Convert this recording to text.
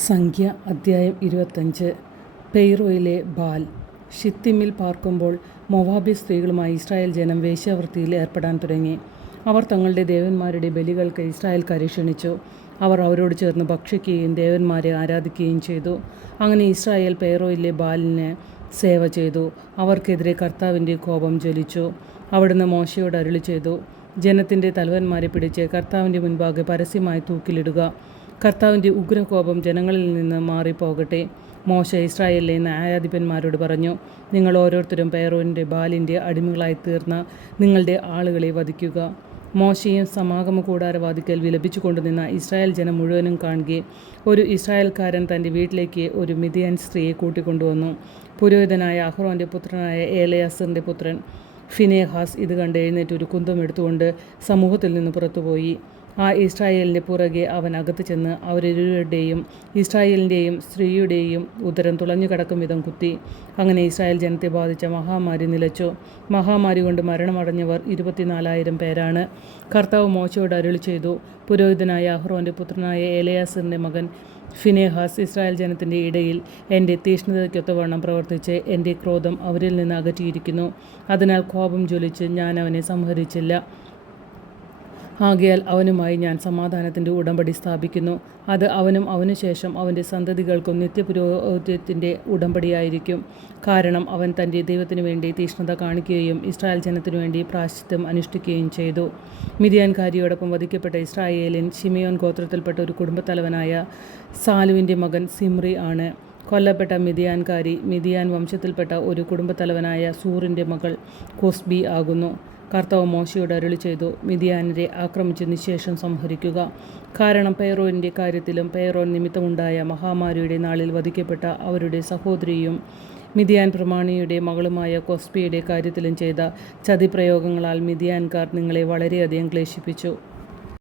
സംഖ്യ അദ്ധ്യായം 25. പെയ്റോയിലെ ബാൽ. ഷിത്തിമിൽ പാർക്കുമ്പോൾ മോവാബി സ്ത്രീകളുമായി ഇസ്രായേൽ ജനം വേശ്യാവൃത്തിയിൽ ഏർപ്പെടാൻ തുടങ്ങി. അവർ തങ്ങളുടെ ദേവന്മാരുടെ ബലികൾക്ക് ഇസ്രായേൽക്കാരെ ക്ഷണിച്ചു. അവർ അവരോട് ചേർന്ന് ഭക്ഷിക്കുകയും ദേവന്മാരെ ആരാധിക്കുകയും ചെയ്തു. അങ്ങനെ ഇസ്രായേൽ പെയ്റോയിലെ ബാലിന് സേവ ചെയ്തു. അവർക്കെതിരെ കർത്താവിൻ്റെ കോപം ജ്വലിച്ചു. അവിടുന്ന് മോശയോട് അരുളി ചെയ്തു, ജനത്തിൻ്റെ തലവന്മാരെ പിടിച്ച് കർത്താവിൻ്റെ മുൻപാകെ പരസ്യമായി തൂക്കിലിടുക. കർത്താവിൻ്റെ ഉഗ്രകോപം ജനങ്ങളിൽ നിന്ന് മാറിപ്പോകട്ടെ. മോശ ഇസ്രായേലിലെ ന്യായാധിപന്മാരോട് പറഞ്ഞു, നിങ്ങൾ ഓരോരുത്തരും പെയ്റോൻ്റെ ബാലിൻ്റെ അടിമകളായി തീർന്ന നിങ്ങളുടെ ആളുകളെ വധിക്കുക. മോശയും സമാഗമ കൂടാരവാതിക്കൽ വിലപിച്ചു കൊണ്ടുനിന്ന ഇസ്രായേൽ ജനം മുഴുവനും കാണുകെ ഒരു ഇസ്രായേൽക്കാരൻ തൻ്റെ വീട്ടിലേക്ക് ഒരു മിദ്യാൻ സ്ത്രീയെ കൂട്ടിക്കൊണ്ടുവന്നു. പുരോഹിതനായ അഹ്റോൻ്റെ പുത്രനായ എലയാസറിൻ്റെ പുത്രൻ ഫിനെഹാസ് ഇത് കണ്ട് എഴുന്നേറ്റ് ഒരു കുന്തം എടുത്തുകൊണ്ട് സമൂഹത്തിൽ നിന്ന് പുറത്തുപോയി. ആ ഇസ്രായേലിൻ്റെ പുറകെ അവൻ അകത്ത് ചെന്ന് അവരിരുവരുടെയും ഇസ്രായേലിൻ്റെയും സ്ത്രീയുടെയും ഉദരം തുളഞ്ഞു കിടക്കും വിധം കുത്തി. അങ്ങനെ ഇസ്രായേൽ ജനത്തെ ബാധിച്ച മഹാമാരി നിലച്ചു. മഹാമാരി കൊണ്ട് മരണമടഞ്ഞവർ 24,000 പേരാണ്. കർത്താവ് മോശയോട് അരുളി ചെയ്തു, പുരോഹിതനായ അഹ്റോൻ്റെ പുത്രനായ എലയാസറിൻ്റെ മകൻ ഫിനെഹാസ് ഇസ്രായേൽ ജനത്തിൻ്റെ ഇടയിൽ എൻ്റെ തീഷ്ണതയ്ക്കൊത്തവണ്ണം പ്രവർത്തിച്ച് എൻ്റെ ക്രോധം അവരിൽ നിന്ന് അകറ്റിയിരിക്കുന്നു. അതിനാൽ കോപം ജ്വലിച്ച് ഞാൻ അവനെ സംഹരിച്ചില്ല. ആകയാൽ അവനുമായി ഞാൻ സമാധാനത്തിൻ്റെ ഉടമ്പടി സ്ഥാപിക്കുന്നു. അത് അവനും അവനുശേഷം അവൻ്റെ സന്തതികൾക്കും നിത്യപുരോഹിതത്തിൻ്റെ ഉടമ്പടിയായിരിക്കും. കാരണം അവൻ തൻ്റെ ദൈവത്തിനു വേണ്ടി തീഷ്ണത കാണിക്കുകയും ഇസ്രായേൽ ജനത്തിനു വേണ്ടി പ്രായശ്ചിത്തം അനുഷ്ഠിക്കുകയും ചെയ്തു. മിദ്യാൻകാരിയോടൊപ്പം വധിക്കപ്പെട്ട ഇസ്രായേലിൻ ശിമെയോൻ ഗോത്രത്തിൽപ്പെട്ട ഒരു കുടുംബത്തലവനായ സാലുവിൻ്റെ മകൻ സിമ്രി ആണ്. കൊല്ലപ്പെട്ട മിദ്യാൻകാരി മിദ്യാൻ വംശത്തിൽപ്പെട്ട ഒരു കുടുംബത്തലവനായ സൂറിൻ്റെ മകൾ കൊസ്ബി ആകുന്നു. കർത്താവ് മോശയോട് അരുളി ചെയ്തു, മിദ്യാനരെ ആക്രമിച്ച് നിശേഷം സംഹരിക്കുക. കാരണം പെയ്റോൻ്റെ കാര്യത്തിലും പെയ്റോൻ നിമിത്തമുണ്ടായ മഹാമാരിയുടെ നാളിൽ വധിക്കപ്പെട്ട അവരുടെ സഹോദരിയും മിദ്യാൻ പ്രമാണിയുടെ മകളുമായ കൊസ്ബിയുടെ കാര്യത്തിലും ചെയ്ത ചതിപ്രയോഗങ്ങളാൽ മിദ്യാൻകാർ നിങ്ങളെ വളരെയധികം ക്ലേശിപ്പിച്ചു.